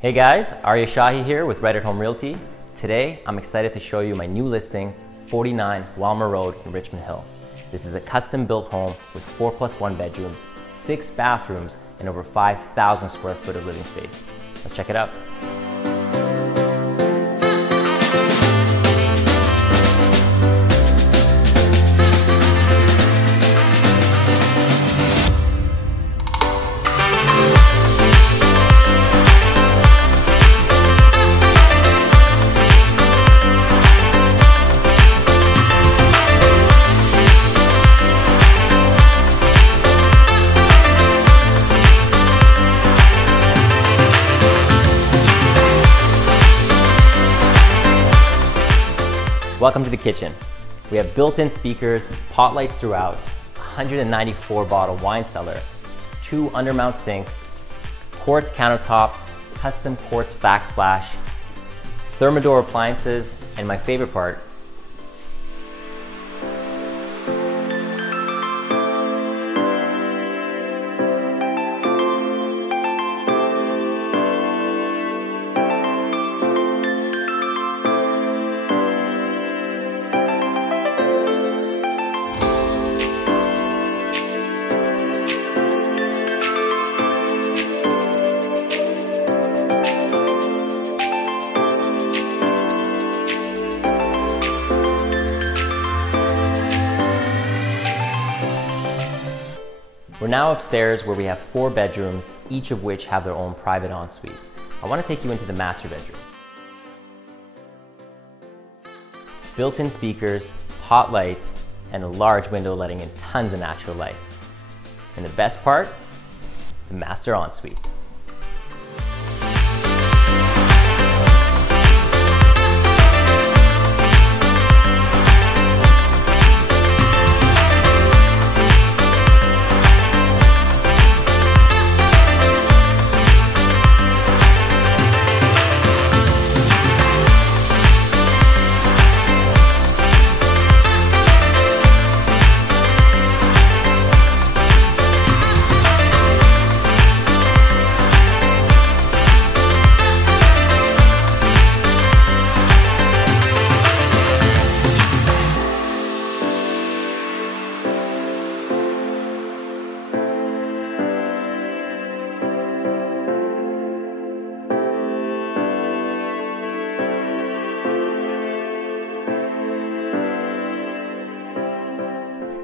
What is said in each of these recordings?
Hey guys, Aria Shahi here with Right at Home Realty. Today, I'm excited to show you my new listing, 49 Walmer Road in Richmond Hill. This is a custom built home with 4+1 bedrooms, 6 bathrooms, and over 5,000 square foot of living space. Let's check it out. Welcome to the kitchen. We have built-in speakers, pot lights throughout, 194 bottle wine cellar, 2 undermount sinks, quartz countertop, custom quartz backsplash, Thermador appliances, and my favorite part, We're now upstairs where we have 4 bedrooms, each of which have their own private ensuite. I want to take you into the master bedroom. Built-in speakers, pot lights, and a large window letting in tons of natural light. And the best part, the master ensuite.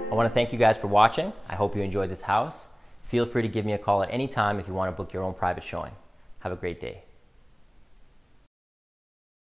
I want to thank you guys for watching. I hope you enjoyed this house. Feel free to give me a call at any time if you want to book your own private showing. Have a great day.